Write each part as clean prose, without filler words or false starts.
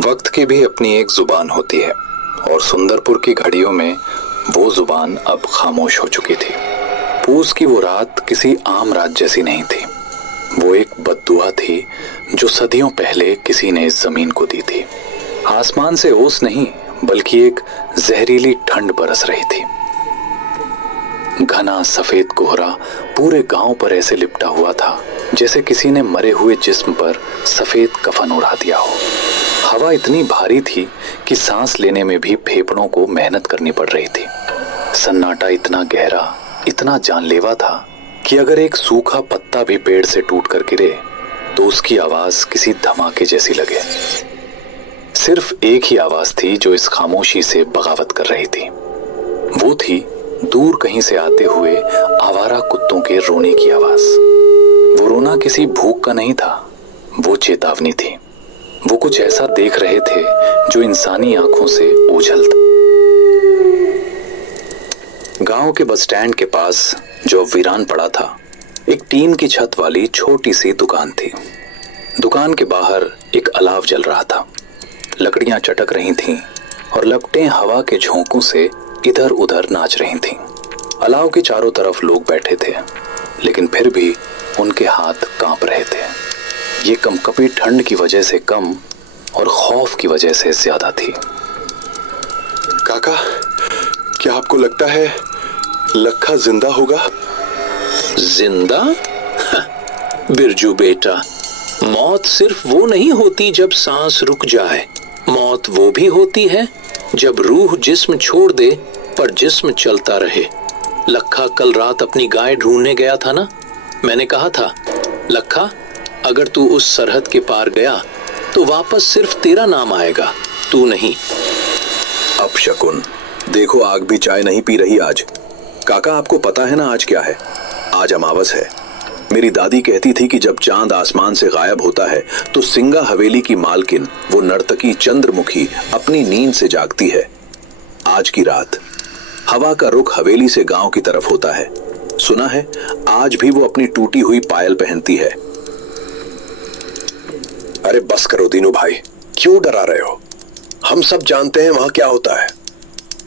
वक्त की भी अपनी एक जुबान होती है और सुंदरपुर की घड़ियों में वो जुबान अब खामोश हो चुकी थी। पूस की वो रात किसी आम रात जैसी नहीं थी। वो एक बद्दुआ थी जो सदियों पहले किसी ने इस जमीन को दी थी। आसमान से ओस नहीं बल्कि एक जहरीली ठंड बरस रही थी। घना सफेद कोहरा पूरे गांव पर ऐसे लिपटा हुआ था जैसे किसी ने मरे हुए जिस्म पर सफेद कफन उड़ा दिया हो। हवा इतनी भारी थी कि सांस लेने में भी फेफड़ों को मेहनत करनी पड़ रही थी। सन्नाटा इतना गहरा, इतना जानलेवा था कि अगर एक सूखा पत्ता भी पेड़ से टूट कर गिरे तो उसकी आवाज किसी धमाके जैसी लगे। सिर्फ एक ही आवाज थी जो इस खामोशी से बगावत कर रही थी। वो थी दूर कहीं से आते हुए आवारा कुत्तों के रोने की आवाज। वो रोना किसी भूख का नहीं था, वो चेतावनी थी। वो कुछ ऐसा देख रहे थे जो इंसानी आंखों से ओझल था। गांव के बस स्टैंड के पास जो वीरान पड़ा था, एक टीन की छत वाली छोटी सी दुकान थी। दुकान के बाहर एक अलाव जल रहा था। लकड़ियां चटक रही थीं और लपटें हवा के झोंकों से इधर उधर नाच रही थीं। अलाव के चारों तरफ लोग बैठे थे, लेकिन फिर भी उनके हाथ कांप रहे थे। ये कंपकपी ठंड की वजह से कम और खौफ की वजह से ज्यादा थी। काका, क्या आपको लगता है लखा जिंदा होगा? जिंदा? बिरजू बेटा, मौत सिर्फ वो नहीं होती जब सांस रुक जाए। मौत वो भी होती है जब रूह जिस्म छोड़ दे पर जिस्म चलता रहे। लखा कल रात अपनी गाय ढूंढने गया था ना। मैंने कहा था, लखा अगर तू उस सरहद के पार गया तो वापस सिर्फ तेरा नाम आएगा, तू नहीं। अब शकुन, देखो आग भी चाय नहीं पी रही आज। काका, आपको पता है ना आज क्या है? आज अमावस है। मेरी दादी कहती थी कि जब चांद आसमान से गायब होता है तो सिंगा हवेली की मालकिन, वो नर्तकी चंद्रमुखी, अपनी नींद से जागती है। आज की रात हवा का रुख हवेली से गांव की तरफ होता है। सुना है आज भी वो अपनी टूटी हुई पायल पहनती है। अरे बस करो दीनू भाई, क्यों डरा रहे हो? हम सब जानते हैं वहां क्या होता है,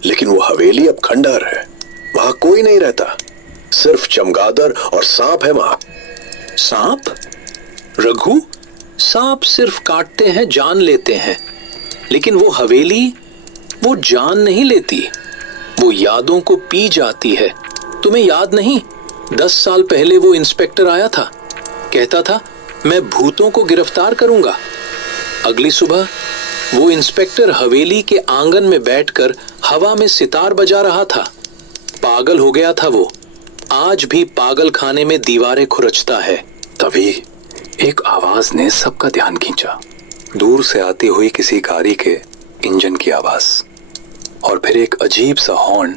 लेकिन वो हवेली अब खंडहर है। वहां कोई नहीं रहता, सिर्फ चमगादड़ और सांप है वहां। सांप? रघु, सांप सिर्फ काटते हैं, जान लेते हैं, लेकिन वो हवेली, वो जान नहीं लेती, वो यादों को पी जाती है। तुम्हें याद नहीं, 10 साल पहले वो इंस्पेक्टर आया था, कहता था मैं भूतों को गिरफ्तार करूंगा। अगली सुबह वो इंस्पेक्टर हवेली के आंगन में बैठकर हवा में सितार बजा रहा था। पागल हो गया था वो। आज भी पागल खाने में दीवारें खुरचता है। तभी एक आवाज ने सबका ध्यान खींचा। दूर से आती हुई किसी गाड़ी के इंजन की आवाज, और फिर एक अजीब सा हॉर्न।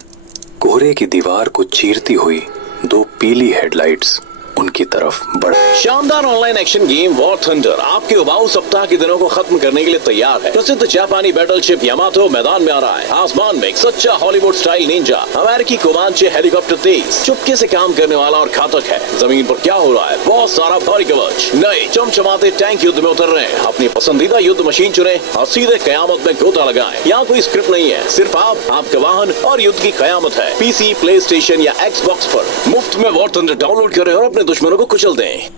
कोहरे की दीवार को चीरती हुई 2 पीली हेडलाइट्स उनकी तरफ बढ़। शानदार online action game war thunder आपके उबाऊ सप्ताह के दिनों को खत्म करने के लिए तैयार है। प्रसिद्ध जापानी बैटलशिप यामातो मैदान में आ रहा है। आसमान में एक सच्चा हॉलीवुड स्टाइल निंजा, अमेरिकी कोमांचे हेलीकॉप्टर तेज, चुपके से काम करने वाला और घातक है। जमीन पर क्या हो रहा है? बहुत सारा भारी कवच, नए चमचमाते टैंक युद्ध में उतर रहे हैं। अपनी पसंदीदा युद्ध मशीन चुने और सीधे कयामत में गोता लगाएं। यहाँ कोई स्क्रिप्ट नहीं है, सिर्फ आप, आपका वाहन और युद्ध की कयामत है। पीसी, प्ले स्टेशन या एक्सबॉक्स पर मुफ्त में वॉर थंडर डाउनलोड करें और अपने दुश्मनों को कुचल दें।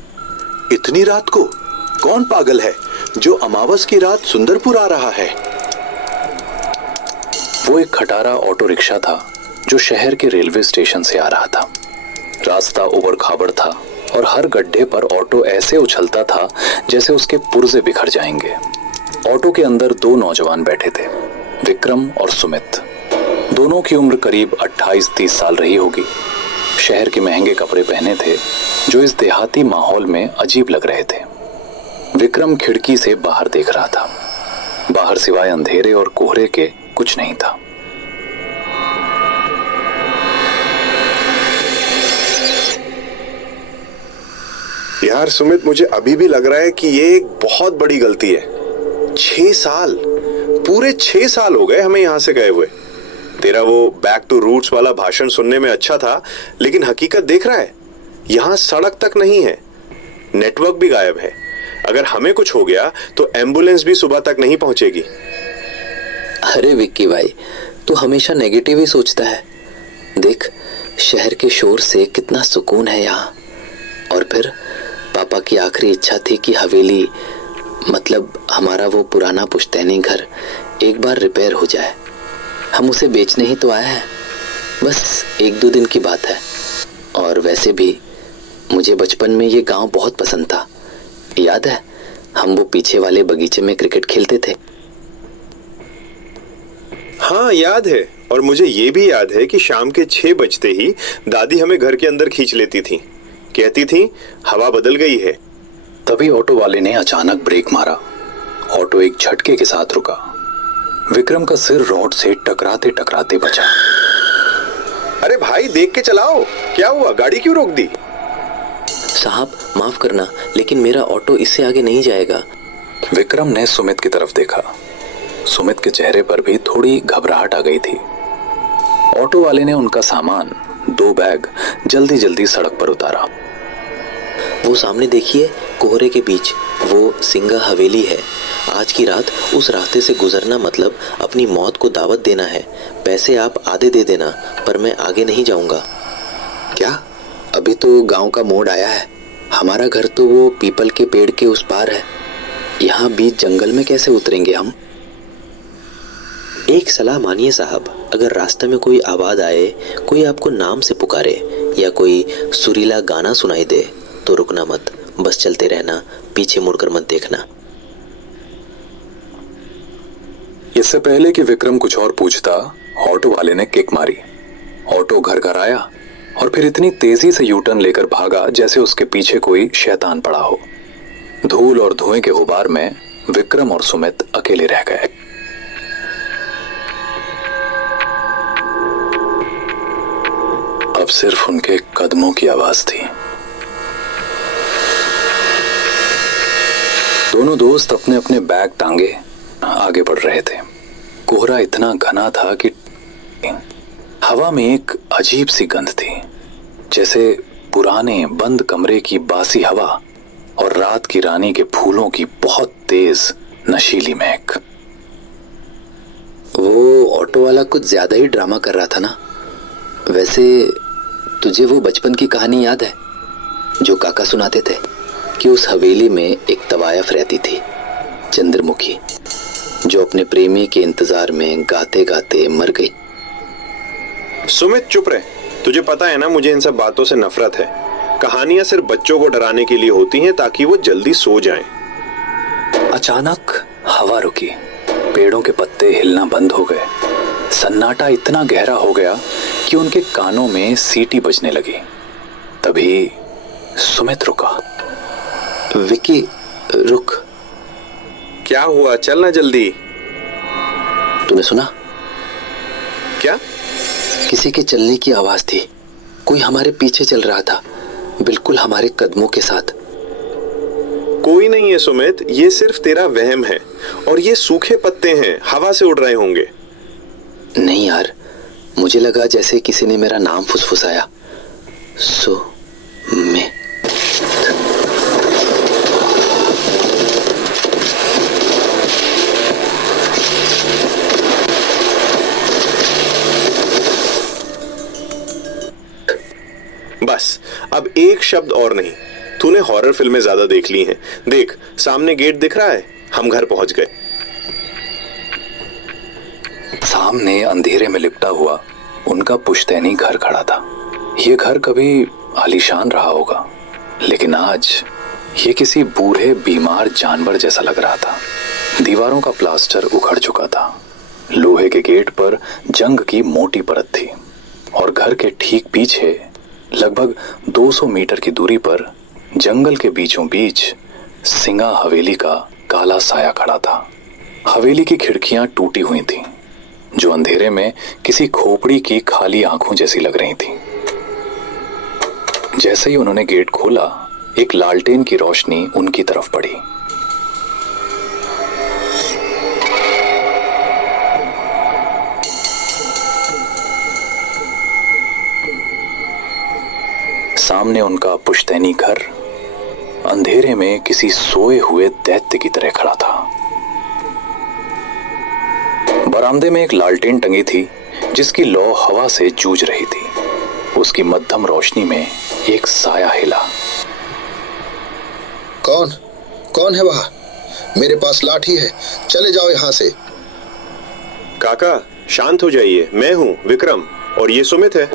इतनी रात को कौन पागल है जो अमावस की रात सुंदरपुर आ रहा है? वो एक खटारा ऑटो रिक्शा था जो शहर के रेलवे स्टेशन से आ रहा था। रास्ता उबड़ खाबड़ था और हर गड्ढे पर ऑटो ऐसे उछलता था जैसे उसके पुर्जे बिखर जाएंगे। ऑटो के अंदर 2 नौजवान बैठे थे, विक्रम और सुमित। दोनों की उम्र करीब 28-30 साल रही होगी। शहर के महंगे कपड़े पहने थे जो इस देहाती माहौल में अजीब लग रहे थे। विक्रम खिड़की से बाहर देख रहा था। बाहर सिवाय अंधेरे और कोहरे के कुछ नहीं था। यार सुमित, मुझे अभी भी लग रहा है कि ये एक बहुत बड़ी गलती है। 6 साल, पूरे 6 साल हो गए हमें यहां से गए हुए। तेरा वो बैक टू रूट्स वाला भाषण सुनने में अच्छा था, लेकिन हकीकत देख रहा है, यहां सड़क तक नहीं है, नेटवर्क भी गायब है। अगर हमें कुछ हो गया तो एम्बुलेंस भी सुबह तक नहीं पहुंचेगी। अरे विक्की भाई, तू हमेशा नेगेटिव ही सोचता है। देख, शहर के शोर से कितना सुकून है यहाँ। और फिर पापा की आखिरी इच्छा थी कि हवेली, मतलब हमारा वो पुराना पुश्तैनी घर, एक बार रिपेयर हो जाए। हम उसे बेचने ही तो आए हैं, बस 1-2 दिन की बात है। और वैसे भी मुझे बचपन में ये गांव बहुत पसंद था। याद है, हम वो पीछे वाले बगीचे में क्रिकेट खेलते थे। हाँ याद है, और मुझे ये भी याद है कि शाम के 6 बजते ही दादी हमें घर के अंदर खींच लेती थी, कहती थी हवा बदल गई है। तभी ऑटो वाले ने अचानक ब्रेक मारा। ऑटो एक झटके के साथ रुका। विक्रम का सिर रोड से टकराते टकराते बचा। अरे भाई देख के चलाओ, क्या हुआ, गाड़ी क्यों रोक दी? साहब माफ करना, लेकिन मेरा ऑटो इससे आगे नहीं जाएगा। विक्रम ने सुमित की तरफ देखा। सुमित के चेहरे पर भी थोड़ी घबराहट आ गई थी। ऑटो वाले ने उनका सामान, 2 बैग, जल्दी जल्दी सड़क पर उतारा। वो सामने देखिए, कोहरे के बीच वो सिंगा हवेली है। आज की रात उस रास्ते से गुजरना मतलब अपनी मौत को दावत देना है। पैसे आप आधे दे देना, पर मैं आगे नहीं जाऊंगा। क्या? अभी तो गांव का मोड़ आया है। हमारा घर तो वो पीपल के पेड़ के उस पार है। यहाँ बीच जंगल में कैसे उतरेंगे हम? एक सलाह मानिए साहब, अगर रास्ते में कोई आवाज आए, कोई आपको नाम से पुकारे या कोई सुरीला गाना सुनाई दे तो रुकना मत, बस चलते रहना, पीछे मुड़कर मत देखना। इससे पहले कि विक्रम कुछ और पूछता, ऑटो वाले ने किक मारी। ऑटो घर घर आया और फिर इतनी तेजी से यूटर्न लेकर भागा जैसे उसके पीछे कोई शैतान पड़ा हो। धूल और धुएं के गुबार में विक्रम और सुमित अकेले रह गए। अब सिर्फ उनके कदमों की आवाज थी। दोनों दोस्त अपने अपने बैग टांगे आगे बढ़ रहे थे। कोहरा इतना घना था कि हवा में एक अजीब सी गंध थी, जैसे पुराने बंद कमरे की बासी हवा और रात की रानी के फूलों की बहुत तेज नशीली महक। वो ऑटो वाला कुछ ज्यादा ही ड्रामा कर रहा था ना। वैसे तुझे वो बचपन की कहानी याद है जो काका सुनाते थे, कि उस हवेली में एक तवायफ रहती थी, चंद्रमुखी, जो अपने प्रेमी के इंतजार में गाते गाते मर गई। सुमित चुप रहे, तुझे पता है ना मुझे इन सब बातों से नफरत है। कहानियां सिर्फ बच्चों को डराने के लिए होती हैं ताकि वो जल्दी सो जाएं। अचानक हवा रुकी, पेड़ों के पत्ते हिलना बंद हो गए। सन्नाटा इतना गहरा हो गया कि उनके कानों में सीटी बजने लगी। तभी सुमित रुका। विक्की रुक। क्या हुआ, चलना जल्दी। तूने सुना? क्या? किसी के चलने की आवाज थी। कोई हमारे पीछे चल रहा था, बिल्कुल हमारे कदमों के साथ। कोई नहीं है सुमित, ये सिर्फ तेरा वहम है, और ये सूखे पत्ते हैं, हवा से उड़ रहे होंगे। नहीं यार, मुझे लगा जैसे किसी ने मेरा नाम फुसफुसाया। सुमित। बस अब एक शब्द और नहीं। तूने हॉरर फिल्में ज्यादा देख ली हैं। देख, सामने गेट दिख रहा है, हम घर पहुंच गए। सामने अंधेरे में लिपटा हुआ उनका पुश्तैनी घर खड़ा था। ये घर कभी आलीशान रहा होगा, लेकिन आज ये किसी बूढ़े बीमार जानवर जैसा लग रहा था। दीवारों का प्लास्टर उखड़ चुका था। लोहे के गेट पर जंग की मोटी परत थी और घर के ठीक पीछे लगभग 200 मीटर की दूरी पर जंगल के बीचों बीच सिंगा हवेली का काला साया खड़ा था। हवेली की खिड़कियां टूटी हुई थीं, जो अंधेरे में किसी खोपड़ी की खाली आंखों जैसी लग रही थीं। जैसे ही उन्होंने गेट खोला, एक लालटेन की रोशनी उनकी तरफ पड़ी। सामने उनका पुश्तैनी घर अंधेरे में किसी सोए हुए दैत्य की तरह खड़ा था। बरामदे में एक लालटेन टंगी थी जिसकी लौ हवा से जूझ रही थी। उसकी मध्यम रोशनी में एक साया हिला। कौन कौन है वहां? मेरे पास लाठी है, चले जाओ यहां से। काका शांत हो जाइए, मैं हूँ विक्रम और ये सुमित है।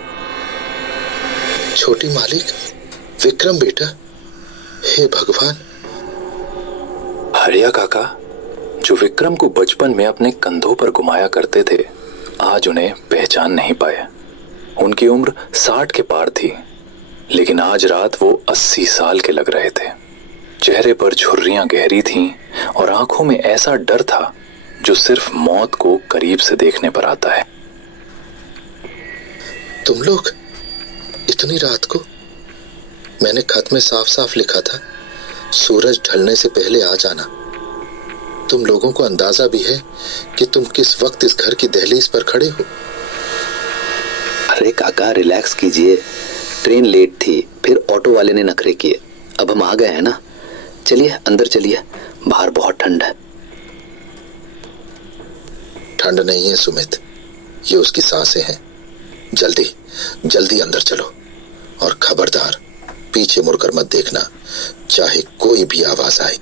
छोटी मालिक, विक्रम बेटा, हे भगवान। हरिया काका, जो विक्रम को बचपन में अपने कंधों पर घुमाया करते थे, आज उन्हें पहचान नहीं पाए। उनकी उम्र 60 के पार थी, लेकिन आज रात वो 80 साल के लग रहे थे। चेहरे पर झुर्रियां गहरी थीं और आंखों में ऐसा डर था जो सिर्फ मौत को करीब से देखने पर आता है। तुम लोग इतनी रात को? मैंने खत में साफ साफ लिखा था, सूरज ढलने से पहले आ जाना। तुम लोगों को अंदाजा भी है कि तुम किस वक्त इस घर की दहलीज पर खड़े हो? अरे काका रिलैक्स कीजिए, ट्रेन लेट थी, फिर ऑटो वाले ने नखरे किए, अब हम आ गए हैं ना। चलिए अंदर चलिए, बाहर बहुत ठंड है। ठंड नहीं है सुमित, ये उसकी सांसें हैं। जल्दी जल्दी अंदर चलो और खबरदार पीछे मुड़कर मत देखना, चाहे कोई भी आवाज आए।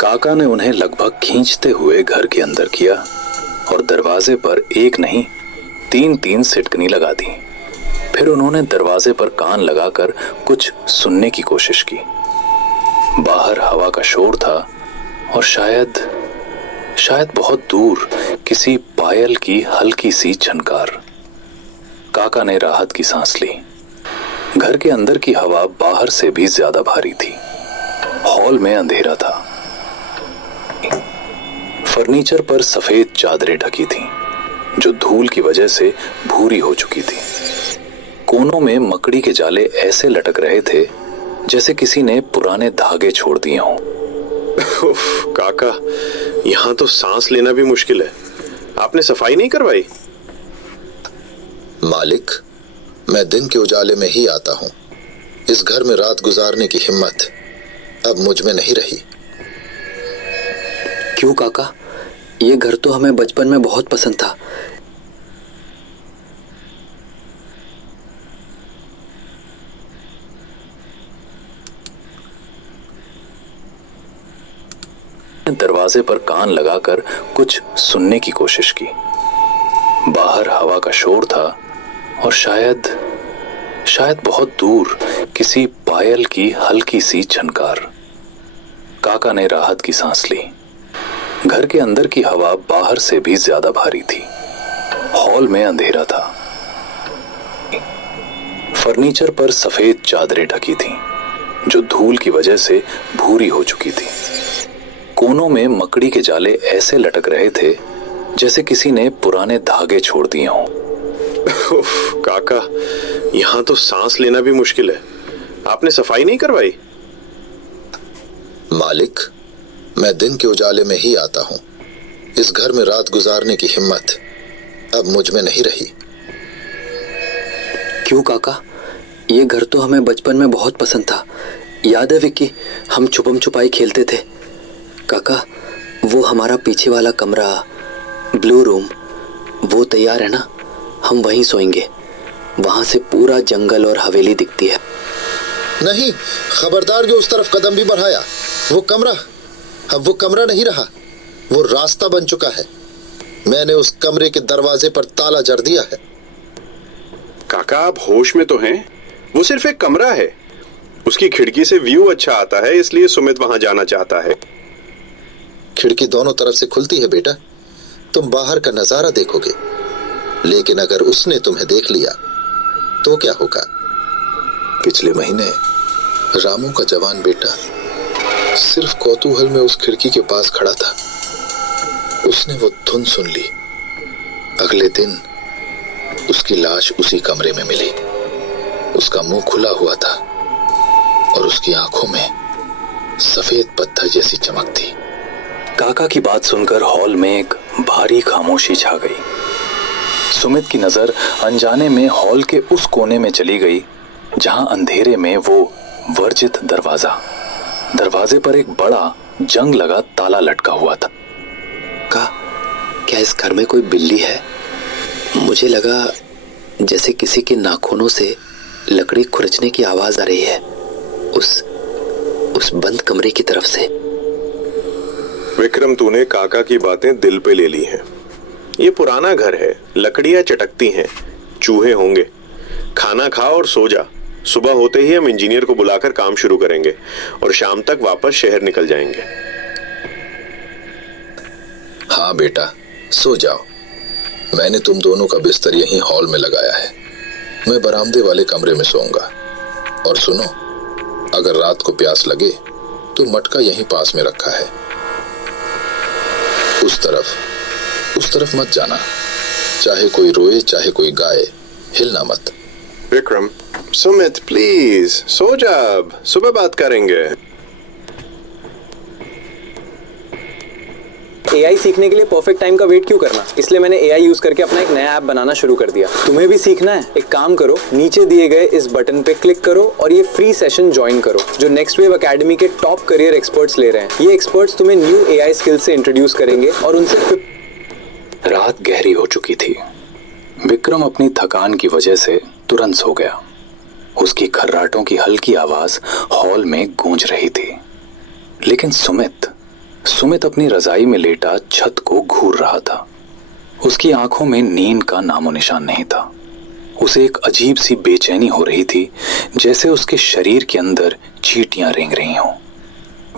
काका ने उन्हें लगभग खींचते हुए घर के अंदर किया और दरवाजे पर एक नहीं 3-3 सिटकनी लगा दी। फिर उन्होंने दरवाजे पर कान लगाकर कुछ सुनने की कोशिश की। बाहर हवा का शोर था और शायद बहुत दूर किसी पायल की हल्की सी झनकार। काका ने राहत की सांस ली। घर के अंदर की हवा बाहर से भी ज्यादा भारी थी। हॉल में अंधेरा था। फर्नीचर पर सफेद चादरें ढकी थीं, जो धूल की वजह से भूरी हो चुकी थी। कोनों में मकड़ी के जाले ऐसे लटक रहे थे जैसे किसी ने पुराने धागे छोड़ दिए हों। उफ, काका, यहाँ तो सांस लेना भी मुश्किल है। आपने सफाई नहीं करवाई? मालिक, मैं दिन के उजाले में ही आता हूँ। इस घर में रात गुजारने की हिम्मत अब मुझ में नहीं रही। क्यों काका? ये घर तो हमें बचपन में बहुत पसंद था। दरवाजे पर कान लगाकर कुछ सुनने की कोशिश की। बाहर हवा का शोर था और शायद बहुत दूर किसी पायल की हल्की सी झनकार। काका ने राहत की सांस ली। घर के अंदर की हवा बाहर से भी ज्यादा भारी थी। हॉल में अंधेरा था। फर्नीचर पर सफेद चादरें ढकी थीं, जो धूल की वजह से भूरी हो चुकी थी। कोनों में मकड़ी के जाले ऐसे लटक रहे थे जैसे किसी ने पुराने धागे छोड़ दिए हों। उफ, काका, यहाँ तो सांस लेना भी मुश्किल है। आपने सफाई नहीं करवाई? मालिक, मैं दिन के उजाले में ही आता हूँ। इस घर में रात गुजारने की हिम्मत अब मुझ में नहीं रही। क्यों काका? ये घर तो हमें बचपन में बहुत पसंद था। याद है विक्की, हम छुपम छुपाई खेलते थे। काका, वो हमारा पीछे वाला कमरा, ब्लू रूम, वो तैयार है ना? हम वहीं सोएंगे। वहां से पूरा जंगल और हवेली दिखती है। नहीं, खबरदार जो उस तरफ कदम भी बढ़ाया। वो कमरा अब वो कमरा नहीं रहा, वो रास्ता बन चुका है। मैंने उस कमरे के दरवाजे पर ताला जड़ दिया है। काका, आप होश में तो हैं? वो सिर्फ एक कमरा है। उसकी खिड़की से व्यू अच्छा आता है, इसलिए सुमित वहां जाना चाहता है। खिड़की दोनों तरफ से खुलती है बेटा, तुम बाहर का नजारा देखोगे। लेकिन अगर उसने तुम्हें देख लिया तो क्या होगा? पिछले महीने रामू का जवान बेटा सिर्फ कौतूहल में उस खिड़की के पास खड़ा था। उसने वो धुन सुन ली। अगले दिन उसकी लाश उसी कमरे में मिली। उसका मुंह खुला हुआ था और उसकी आंखों में सफेद पत्थर जैसी चमक थी। काका की बात सुनकर हॉल में एक भारी खामोशी छा गई। सुमित की नजर अनजाने में हॉल के उस कोने में चली गई जहां अंधेरे में वो वर्जित दरवाजे पर एक बड़ा जंग लगा ताला लटका हुआ था। क्या इस घर में कोई बिल्ली है? मुझे लगा जैसे किसी के नाखूनों से लकड़ी खुरचने की आवाज आ रही है उस बंद कमरे की तरफ से। विक्रम, तूने काका की बातें दिल पे ले ली हैं। ये पुराना घर है, लकड़ियां चटकती हैं, चूहे होंगे। खाना खा और सो जा। सुबह होते ही हम इंजीनियर को बुलाकर काम शुरू करेंगे और शाम तक वापस शहर निकल जाएंगे। हाँ बेटा, सो जाओ। मैंने तुम दोनों का बिस्तर यहीं हॉल में लगाया है। मैं बरामदे वाले कमरे में सोऊंगा। और सुनो, अगर रात को प्यास लगे तो मटका यहीं पास में रखा है। उस तरफ मत जाना। चाहे कोई रोए चाहे कोई गाए, हिलना मत। विक्रम, सुमित प्लीज सो जा, अब सुबह बात करेंगे। एआई सीखने के लिए परफेक्ट टाइम का वेट क्यों करना? इसलिए मैंने एआई यूज करके अपना एक नया ऐप बनाना शुरू कर दिया। तुम्हें भी सीखना है? एक काम करो, नीचे दिए गए इस बटन पे क्लिक करो और ये फ्री सेशन ज्वाइन करो जो नेक्स्ट वेव एकेडमी के टॉप करियर एक्सपर्ट्स ले रहे हैं। ये एक्सपर्ट्स तुम्हें न्यू एआई स्किल से इंट्रोड्यूस करेंगे और उनसे। रात गहरी हो चुकी थी। विक्रम अपनी थकान की वजह से तुरंत सो गया। उसकी खर्राटों की हल्की आवाज हॉल में गूंज रही थी। लेकिन सुमित अपनी रजाई में लेटा छत को घूर रहा था। उसकी आंखों में नींद का नामो निशान नहीं था। उसे एक अजीब सी बेचैनी हो रही थी, जैसे उसके शरीर के अंदर चींटियां रेंग रही हों।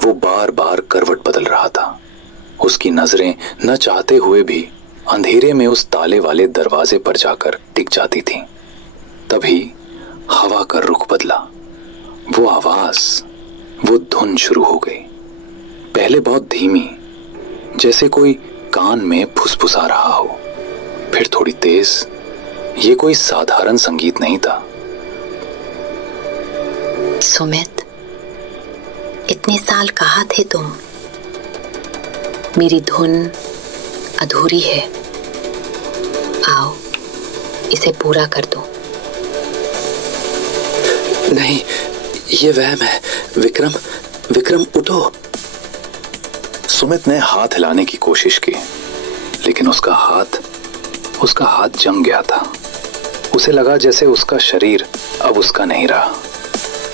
वो बार बार करवट बदल रहा था। उसकी नजरें न चाहते हुए भी अंधेरे में उस ताले वाले दरवाजे पर जाकर टिक जाती थीं। तभी हवा का रुख बदला। वो आवाज, वो धुन शुरू हो गई। पहले बहुत धीमी, जैसे कोई कान में फुसफुसा रहा हो, फिर थोड़ी तेज। ये कोई साधारण संगीत नहीं था। सुमित, इतने साल कहाँ थे तुम? मेरी धुन अधूरी है। आओ, इसे पूरा कर दो। नहीं, ये वहम है। विक्रम उठो। सुमित ने हाथ हिलाने की कोशिश की, लेकिन उसका हाथ जम गया था। उसे लगा जैसे उसका शरीर अब उसका नहीं रहा।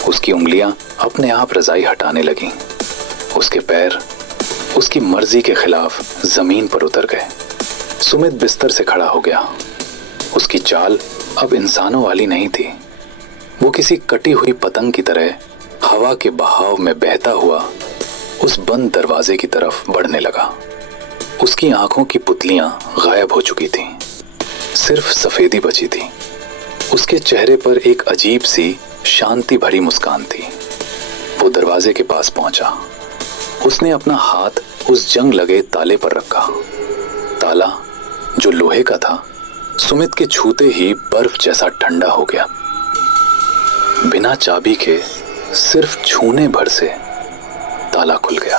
उसकी उंगलियां अपने आप रजाई हटाने लगीं। उसके पैर उसकी मर्जी के खिलाफ जमीन पर उतर गए। सुमित बिस्तर से खड़ा हो गया। उसकी चाल अब इंसानों वाली नहीं थी। वो किसी कटी हुई पतंग की तरह हवा के बहाव में बहता हुआ उस बंद दरवाजे की तरफ बढ़ने लगा। उसकी आंखों की पुतलियां गायब हो चुकी थीं। सिर्फ सफेदी बची थी। उसके चेहरे पर एक अजीब सी शांति भरी मुस्कान थी। वो दरवाजे के पास पहुंचा। उसने अपना हाथ उस जंग लगे ताले पर रखा। ताला, जो लोहे का था, सुमित के छूते ही बर्फ जैसा ठंडा हो गया। बिना चाबी के सिर्फ छूने भर से ताला खुल गया।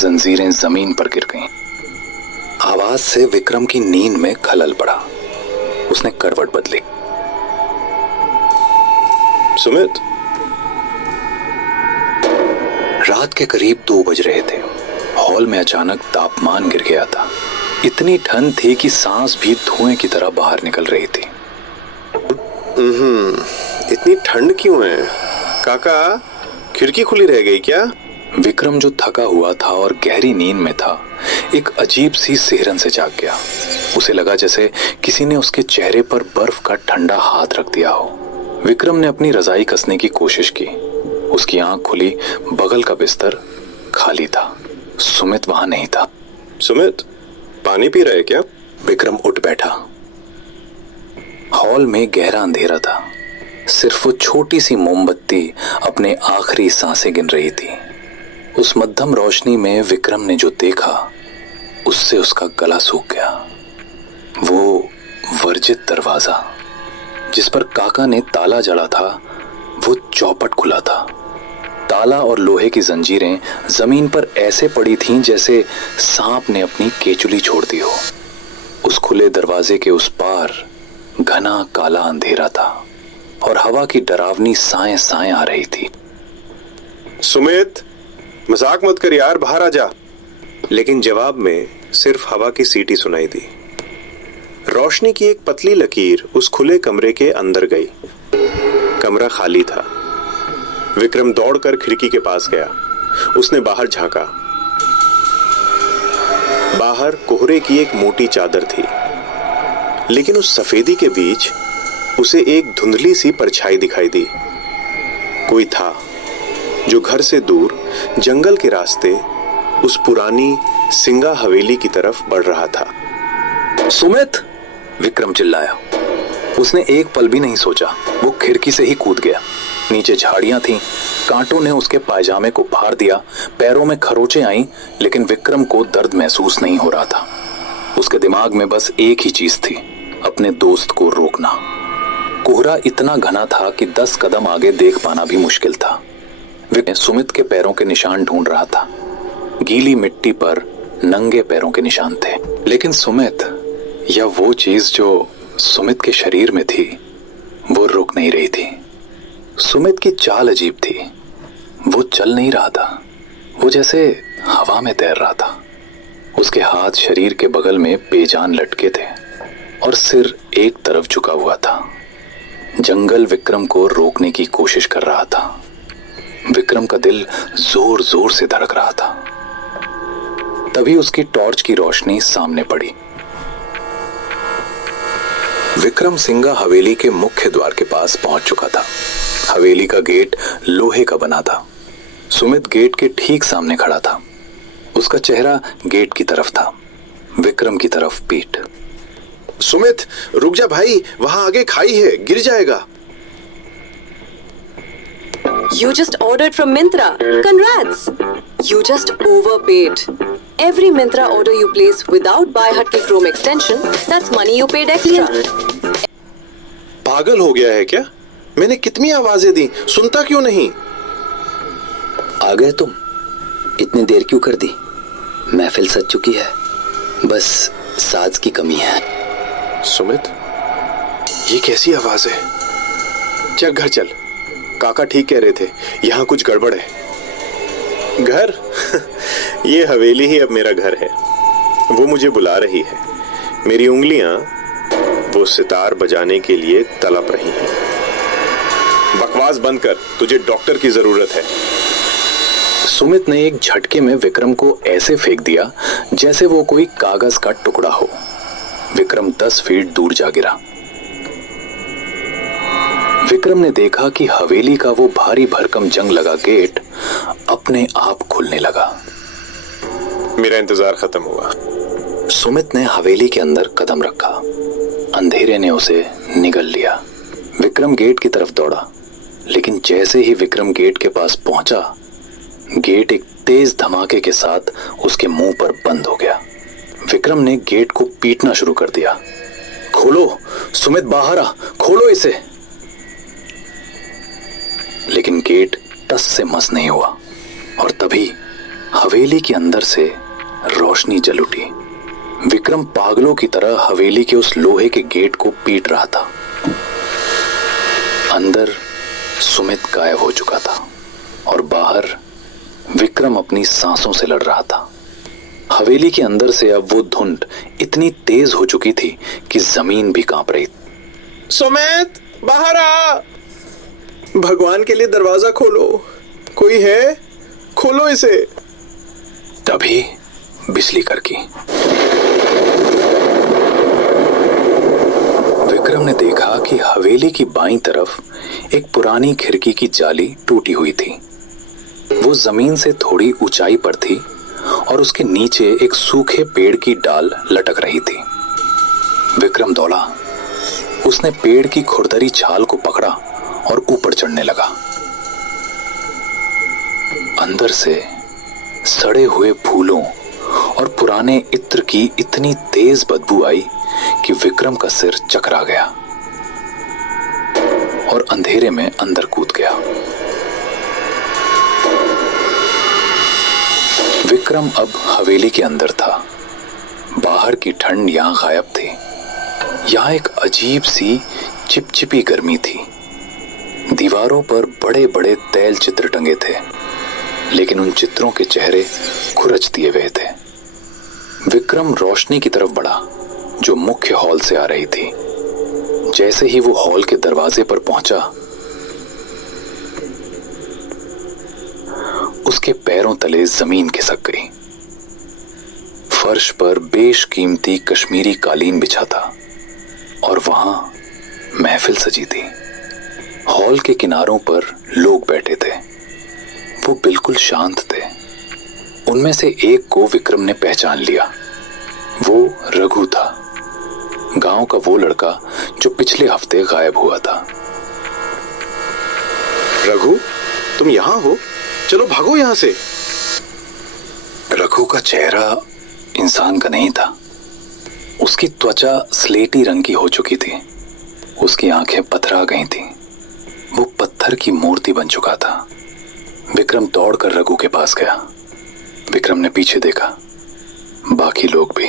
जंजीरें जमीन पर गिर गईं। आवाज से विक्रम की नींद में खलल पड़ा। उसने करवट बदली। सुमित, रात के करीब 2 बज रहे थे। हॉल में अचानक तापमान गिर गया था। इतनी ठंड थी कि सांस भी धुएं की तरह बाहर निकल रही थी। इतनी ठंड क्यों है? काका, खिड़की खुली रह गई क्या? विक्रम, जो थका हुआ था और गहरी नींद में था, एक अजीब सी सिहरन से जाग गया। उसे लगा जैसे किसी ने उसके चेहरे पर बर्फ का ठंडा हाथ रख दिया हो। विक्रम ने अपनी रजाई कसने की कोशिश की। उसकी आंख खुली। बगल का बिस्तर खाली था। सुमित वहां नहीं था। सुमित, पानी पी रहे क्या? विक्रम उठ बैठा। हॉल में गहरा अंधेरा था। सिर्फ वो छोटी सी मोमबत्ती अपने आखिरी सांसें गिन रही थी। उस मध्यम रोशनी में विक्रम ने जो देखा, उससे उसका गला सूख गया। वो वर्जित दरवाजा जिस पर काका ने ताला जड़ा था, वो चौपट खुला था। ताला और लोहे की जंजीरें जमीन पर ऐसे पड़ी थीं जैसे सांप ने अपनी केचुली छोड़ दी हो। उस खुले दरवाजे के उस पार घना काला अंधेरा था और हवा की डरावनी साएं साएं आ रही थी। सुमित, मजाक मत कर यार, बाहर आ जा। लेकिन जवाब में सिर्फ हवा की सीटी सुनाई दी। रोशनी की एक पतली लकीर उस खुले कमरे के अंदर गई। कमरा खाली था। विक्रम दौड़कर खिड़की के पास गया। उसने बाहर झांका। बाहर कोहरे की एक मोटी चादर थी, लेकिन उस सफेदी के बीच उसे एक धुंधली सी परछाई दिखाई दी। कोई था जो घर से दूर जंगल के रास्ते उस पुरानी सिंगा हवेली की तरफ बढ़ रहा था। सुमित! विक्रम चिल्लाया। उसने एक पल भी नहीं सोचा, वो खिड़की से ही कूद गया। नीचे झाड़ियां थीं, कांटों ने उसके पायजामे को फाड़ दिया, पैरों में खरोंचें आईं, लेकिन विक्रम को दर्द महसूस नहीं हो रहा था। उसके दिमाग में बस एक ही चीज थी, अपने दोस्त को रोकना। कोहरा इतना घना था कि 10 कदम आगे देख पाना भी मुश्किल था। विक्रम सुमित के पैरों के निशान ढूंढ रहा था। गीली मिट्टी पर नंगे पैरों के निशान थे, लेकिन सुमित, या वो चीज जो सुमित के शरीर में थी, वो रुक नहीं रही थी। सुमित की चाल अजीब थी। वो चल नहीं रहा था, वो जैसे हवा में तैर रहा था। उसके हाथ शरीर के बगल में बेजान लटके थे और सिर एक तरफ झुका हुआ था। जंगल विक्रम को रोकने की कोशिश कर रहा था। विक्रम का दिल जोर जोर से धड़क रहा था। तभी उसकी टॉर्च की रोशनी सामने पड़ी। विक्रम सिंगा हवेली के मुख्य द्वार के पास पहुंच चुका था। हवेली का गेट लोहे का बना था। सुमित गेट के ठीक सामने खड़ा था। उसका चेहरा गेट की तरफ था, विक्रम की तरफ पीठ। सुमित, रुक जा भाई, वहां आगे खाई है, गिर जाएगा। You just ordered from Myntra. Congrats! You just overpaid. Every Myntra order you place without Buy Hut के Chrome extension, that's money you paid extra. पागल हो गया है क्या? मैंने कितनी आवाजें दी, सुनता क्यों नहीं? आ गए तुम? इतनी देर क्यों कर दी? महफिल सज चुकी है, बस साज की कमी है। सुमित, ये कैसी आवाज है? चल घर चल। काका ठीक कह रहे थे, यहाँ कुछ गड़बड़ है। घर? ये हवेली ही अब मेरा घर है। वो मुझे बुला रही है। मेरी उंगलियां वो सितार बजाने के लिए तड़प रही हैं। बकवास बंद कर, तुझे डॉक्टर की जरूरत है। सुमित ने एक झटके में विक्रम को ऐसे फेंक दिया जैसे वो कोई कागज का टुकड़ा हो। विक्रम 10 फीट दूर जा गिरा। विक्रम ने देखा कि हवेली का वो भारी भरकम जंग लगा गेट अपने आप खुलने लगा। मेरा इंतजार खत्म हुआ। सुमित ने हवेली के अंदर कदम रखा। अंधेरे ने उसे निगल लिया। विक्रम गेट की तरफ दौड़ा, लेकिन जैसे ही विक्रम गेट के पास पहुंचा, गेट एक तेज धमाके के साथ उसके मुंह पर बंद हो गया। विक्रम ने गेट को पीटना शुरू कर दिया। खोलो सुमित, बाहर आ, खोलो इसे। लेकिन गेट टस से मस नहीं हुआ और तभी हवेली के अंदर से रोशनी जल उठी। विक्रम पागलों की तरह हवेली के उस लोहे के गेट को पीट रहा था। अंदर सुमित गायब हो चुका था और बाहर विक्रम अपनी सांसों से लड़ रहा था। हवेली के अंदर से अब वो धुंध इतनी तेज हो चुकी थी कि जमीन भी कांप रही। सुमित, बाहर आ। भगवान के लिए दरवाजा खोलो, कोई है? खोलो इसे। तभी बिजली कड़की। विक्रम ने देखा कि हवेली की बाईं तरफ एक पुरानी खिड़की की जाली टूटी हुई थी। वो जमीन से थोड़ी ऊंचाई पर थी और उसके नीचे एक सूखे पेड़ की डाल लटक रही थी। विक्रम दौड़ा। उसने पेड़ की खुरदरी छाल को पकड़ा और ऊपर चढ़ने लगा। अंदर से सड़े हुए फूलों और पुराने इत्र की इतनी तेज बदबू आई कि विक्रम का सिर चकरा गया और अंधेरे में अंदर कूद गया। विक्रम अब हवेली के अंदर था। बाहर की ठंड यहाँ गायब थी। यहाँ एक अजीब सी चिपचिपी गर्मी थी। दीवारों पर बड़े बड़े तैल चित्र टंगे थे, लेकिन उन चित्रों के चेहरे खुरच दिए हुए थे। विक्रम रोशनी की तरफ बढ़ा जो मुख्य हॉल से आ रही थी। जैसे ही वो हॉल के दरवाजे पर पहुंचा, उसके पैरों तले जमीन खिसक गई। फर्श पर बेशकीमती कश्मीरी कालीन बिछा था और वहां महफिल सजी थी। हॉल के किनारों पर लोग बैठे थे। वो बिल्कुल शांत थे। उनमें से एक को विक्रम ने पहचान लिया। वो रघु था, गांव का वो लड़का जो पिछले हफ्ते गायब हुआ था। रघु, तुम यहाँ हो? चलो भागो यहाँ से। रघु का चेहरा इंसान का नहीं था। उसकी त्वचा स्लेटी रंग की हो चुकी थी। उसकी आंखें पथरा गई थीं। वो पत्थर की मूर्ति बन चुका था। विक्रम दौड़कर रघु के पास गया। विक्रम ने पीछे देखा। बाकी लोग भी,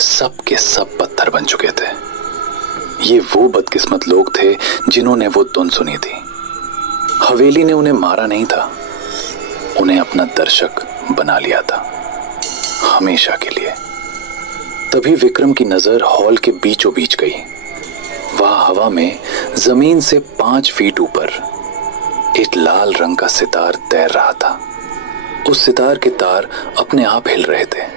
सब के सब पत्थर बन चुके थे। ये वो बदकिस्मत लोग थे जिन्होंने वो धुन सुनी थी। हवेली ने उन्हें मारा नहीं था, उन्हें अपना दर्शक बना लिया था, हमेशा के लिए। तभी विक्रम की नजर हॉल के बीचों बीच गई। वहां हवा में जमीन से 5 फीट ऊपर एक लाल रंग का सितार तैर रहा था। उस सितार के तार अपने आप हिल रहे थे।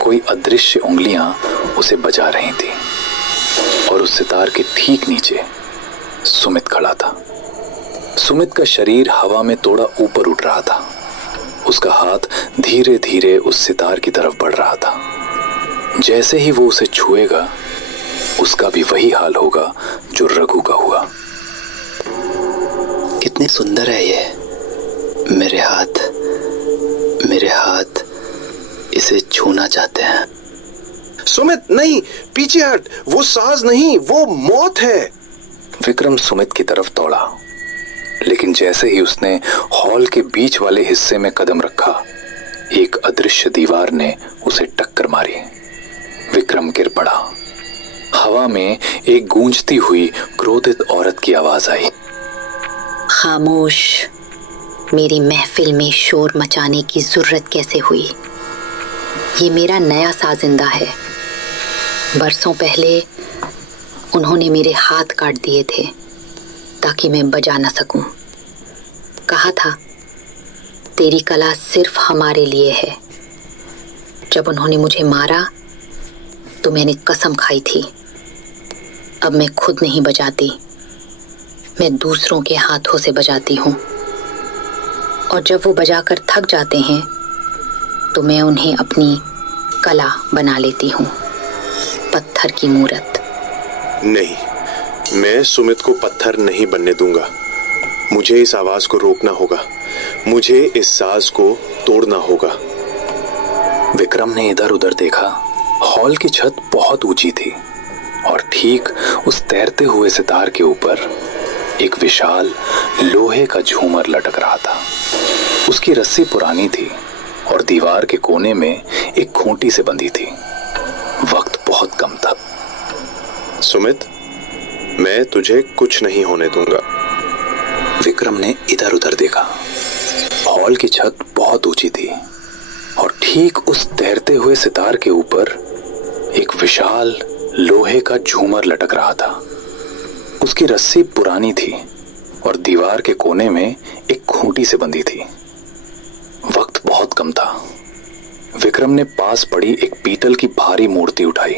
कोई अदृश्य उंगलियां उसे बजा रही थी। और उस सितार के ठीक नीचे सुमित खड़ा था। सुमित का शरीर हवा में थोड़ा ऊपर उठ रहा था। उसका हाथ धीरे धीरे उस सितार की तरफ बढ़ रहा था। जैसे ही वो उसे छुएगा, उसका भी वही हाल होगा जो रघु का हुआ। कितने सुंदर है ये। मेरे हाथ इसे छूना चाहते हैं। सुमित, नहीं, पीछे हट। वो साज नहीं, वो मौत है। विक्रम सुमित की तरफ दौड़ा, लेकिन जैसे ही उसने हॉल के बीच वाले हिस्से में कदम रखा, एक अदृश्य दीवार ने उसे टक्कर मारी। विक्रम गिर पड़ा। हवा में एक गूंजती हुई क्रोधित औरत की आवाज आई। खामोश। मेरी महफिल में शोर मचाने की जरूरत कैसे हुई? ये मेरा नया साजिंदा है। बरसों पहले उन्होंने मेरे हाथ काट दिए थे ताकि मैं बजा न सकूं। कहा था तेरी कला सिर्फ हमारे लिए है। जब उन्होंने मुझे मारा तो मैंने कसम खाई थी, अब मैं खुद नहीं बजाती, मैं दूसरों के हाथों से बजाती हूँ। और जब वो बजाकर थक जाते हैं तो मैं उन्हें अपनी कला बना लेती हूँ, पत्थर की मूरत। नहीं, मैं सुमित को पत्थर नहीं बनने दूंगा। मुझे इस आवाज को रोकना होगा। मुझे इस साज को तोड़ना होगा। विक्रम ने इधर उधर देखा। हॉल की छत बहुत ऊंची थी और ठीक उस तैरते हुए सितार के ऊपर एक विशाल लोहे का झूमर लटक रहा था। उसकी रस्सी पुरानी थी और दीवार के कोने में एक खूंटी से बंधी थी। वक्त बहुत कम था। सुमित, मैं तुझे कुछ नहीं होने दूंगा। विक्रम ने इधर उधर देखा। हॉल की छत बहुत ऊंची थी और ठीक उस तैरते हुए सितार के ऊपर एक विशाल लोहे का झूमर लटक रहा था। उसकी रस्सी पुरानी थी और दीवार के कोने में एक खूंटी से बंधी थी। वक्त बहुत कम था। विक्रम ने पास पड़ी एक पीतल की भारी मूर्ति उठाई।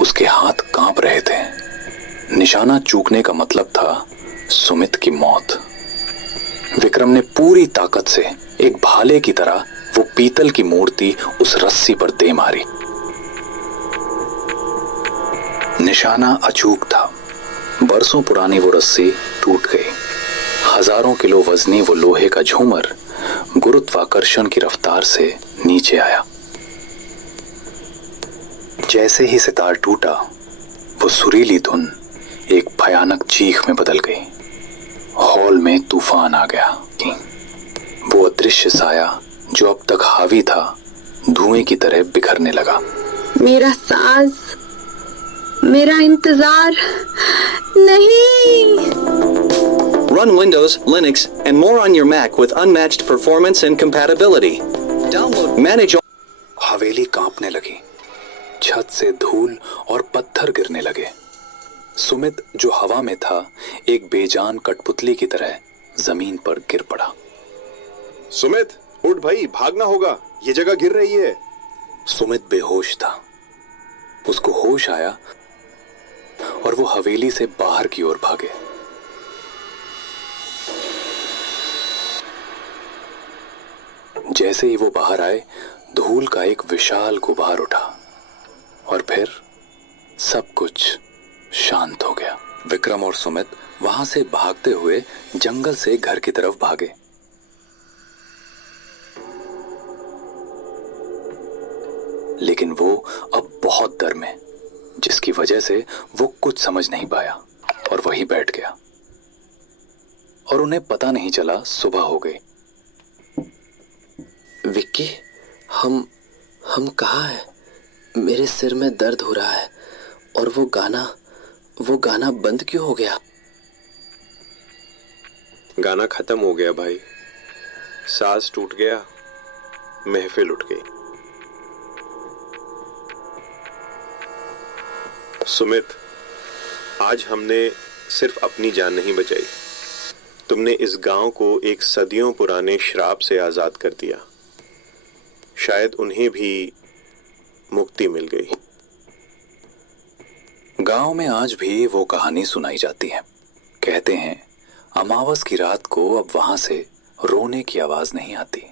उसके हाथ कांप रहे थे। निशाना चूकने का मतलब था सुमित की मौत। विक्रम ने पूरी ताकत से एक भाले की तरह वो पीतल की मूर्ति उस रस्सी पर दे मारी। निशाना अचूक था। बरसों पुरानी वो रस्सी टूट गई। हजारों किलो वजनी वो लोहे का झूमर गुरुत्वाकर्षण की रफ्तार से नीचे आया। जैसे ही सितार टूटा, वो सुरीली धुन एक भयानक चीख में बदल गई। हॉल में तूफान आ गया। वो अदृश्य साया जो अब तक हावी था धुएं की तरह बिखरने लगा। मेरा साज, मेरा इंतजार नहीं। Run Windows, Linux, and more on your Mac with unmatched performance and compatibility. Download, manage. हवेली कांपने लगी, छत से धूल और पत्थर गिरने लगे। सुमित जो हवा में था एक बेजान कठपुतली की तरह जमीन पर गिर पड़ा। सुमित उठ भाई, भागना होगा, ये जगह गिर रही है। सुमित बेहोश था। उसको होश आया और वो हवेली से बाहर की ओर भागे। जैसे ही वो बाहर आए धूल का एक विशाल गुबार उठा और फिर सब कुछ शांत हो गया। विक्रम और सुमित वहां से भागते हुए जंगल से घर की तरफ भागे। लेकिन वो अब बहुत डर में, जिसकी वजह से वो कुछ समझ नहीं पाया और वहीं बैठ गया और उन्हें पता नहीं चला सुबह हो गई। विक्की, हम कहाँ हैं? मेरे सिर में दर्द हो रहा है और वो गाना बंद क्यों हो गया? गाना खत्म हो गया भाई, साज टूट गया, महफिल उठ गई। सुमित, आज हमने सिर्फ अपनी जान नहीं बचाई, तुमने इस गांव को एक सदियों पुराने श्राप से आजाद कर दिया। शायद उन्हें भी मुक्ति मिल गई। गांव में आज भी वो कहानी सुनाई जाती है। कहते हैं अमावस की रात को अब वहां से रोने की आवाज नहीं आती।